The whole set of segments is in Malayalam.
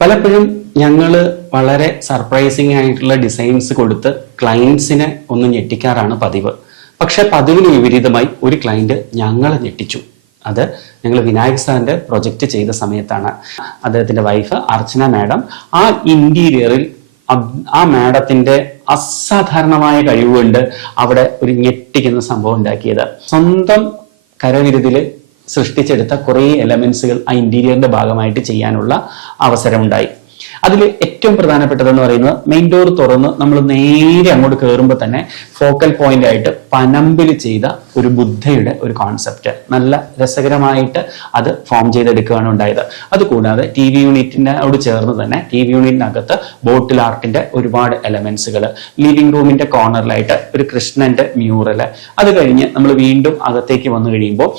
പലപ്പോഴും ഞങ്ങൾ വളരെ സർപ്രൈസിങ് ആയിട്ടുള്ള ഡിസൈൻസ് കൊടുത്ത് ക്ലയൻസിനെ ഒന്ന് ഞെട്ടിക്കാറാണ് പതിവ്. പക്ഷെ പതിവിന് വിപരീതമായി ഒരു ക്ലയന്റ് ഞങ്ങളെ ഞെട്ടിച്ചു. അത് ഞങ്ങൾ വിനായക് സാറിന്റെ പ്രൊജക്റ്റ് ചെയ്ത സമയത്താണ്. അദ്ദേഹത്തിന്റെ വൈഫ് അർച്ചന മാഡം ആ ഇന്റീരിയറിൽ ആ മാഡത്തിന്റെ അസാധാരണമായ കഴിവുകൊണ്ട് അവിടെ ഒരു ഞെട്ടിക്കുന്ന സംഭവം ഉണ്ടാക്കിയത്. സ്വന്തം കരവിരുതിൽ സൃഷ്ടിച്ചെടുത്ത കുറേ എലമെൻസുകൾ ആ ഇന്റീരിയറിന്റെ ഭാഗമായിട്ട് ചെയ്യാനുള്ള അവസരമുണ്ടായി. അതിൽ ഏറ്റവും പ്രധാനപ്പെട്ടതെന്ന് പറയുന്നത് മെയിൻ ഡോർ തുറന്ന് നമ്മൾ നേരെ അങ്ങോട്ട് കയറുമ്പോൾ തന്നെ ഫോക്കൽ പോയിന്റ് ആയിട്ട് പനമ്പിൽ ചെയ്ത ഒരു ബുദ്ധയുടെ ഒരു കോൺസെപ്റ്റ് നല്ല രസകരമായിട്ട് അത് ഫോം ചെയ്തെടുക്കുകയാണ് ഉണ്ടായത്. അതുകൂടാതെ ടി വി യൂണിറ്റിനോട് ചേർന്ന് തന്നെ ടി വി യൂണിറ്റിനകത്ത് ബോട്ടിൽ ആർട്ടിന്റെ ഒരുപാട് എലമെന്റ്സുകൾ ലിവിംഗ് റൂമിന്റെ കോർണറിലായിട്ട് ഒരു കൃഷ്ണന്റെ മ്യൂറൽ അത് കഴിഞ്ഞ് നമ്മൾ വീണ്ടും അകത്തേക്ക് വന്നു കഴിയുമ്പോൾ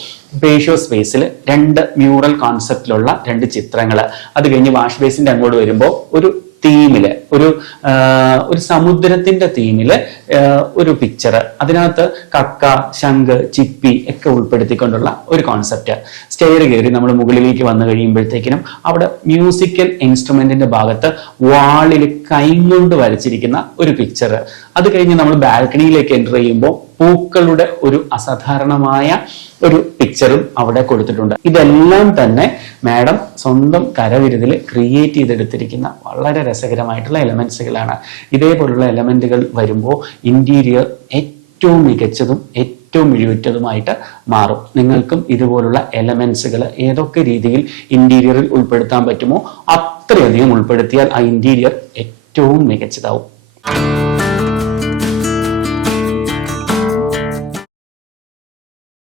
പേഷ്യോ സ്പേസിൽ രണ്ട് മ്യൂറൽ കോൺസെപ്റ്റിലുള്ള രണ്ട് ചിത്രങ്ങൾ അത് കഴിഞ്ഞ് വാഷ് ബേസിന്റെ അങ്ങോട്ട് വരുമ്പോൾ ഒരു തീമിൽ ഒരു ഒരു സമുദ്രത്തിന്റെ തീമിൽ ഒരു പിക്ചർ അതിനകത്ത് കക്ക ശംഖ് ചിപ്പി ഒക്കെ ഉൾപ്പെടുത്തിക്കൊണ്ടുള്ള ഒരു കോൺസെപ്റ്റ് സ്റ്റെയർ കയറി നമ്മൾ മുകളിലേക്ക് വന്നു കഴിയുമ്പോഴത്തേക്കിനും അവിടെ മ്യൂസിക്കൽ ഇൻസ്ട്രുമെന്റിന്റെ ഭാഗത്ത് വാളിൽ കൈകൊണ്ട് വരച്ചിരിക്കുന്ന ഒരു പിക്ചർ അത് കഴിഞ്ഞ് നമ്മൾ ബാൽക്കണിയിലേക്ക് എന്റർ ചെയ്യുമ്പോൾ പൂക്കളുടെ ഒരു അസാധാരണമായ ഒരു പിക്ചറും അവിടെ കൊടുത്തിട്ടുണ്ട്. ഇതെല്ലാം തന്നെ മാഡം സ്വന്തം കരവിരുതിൽ ക്രിയേറ്റ് ചെയ്തെടുത്തിരിക്കുന്ന വളരെ രസകരമായിട്ടുള്ള എലമെന്റ്സുകളാണ് ഇതേപോലുള്ള എലമെന്റുകൾ വരുമ്പോൾ ഇന്റീരിയർ ഏറ്റവും മികച്ചതും ഏറ്റവും മിഴിവുറ്റതുമായിട്ട് മാറും. നിങ്ങൾക്കും ഇതുപോലുള്ള എലമെന്റ്സുകൾ ഏതൊക്കെ രീതിയിൽ ഇന്റീരിയറിൽ ഉൾപ്പെടുത്താൻ പറ്റുമോ അത്രയധികം ഉൾപ്പെടുത്തിയാൽ ആ ഇന്റീരിയർ ഏറ്റവും മികച്ചതാവും.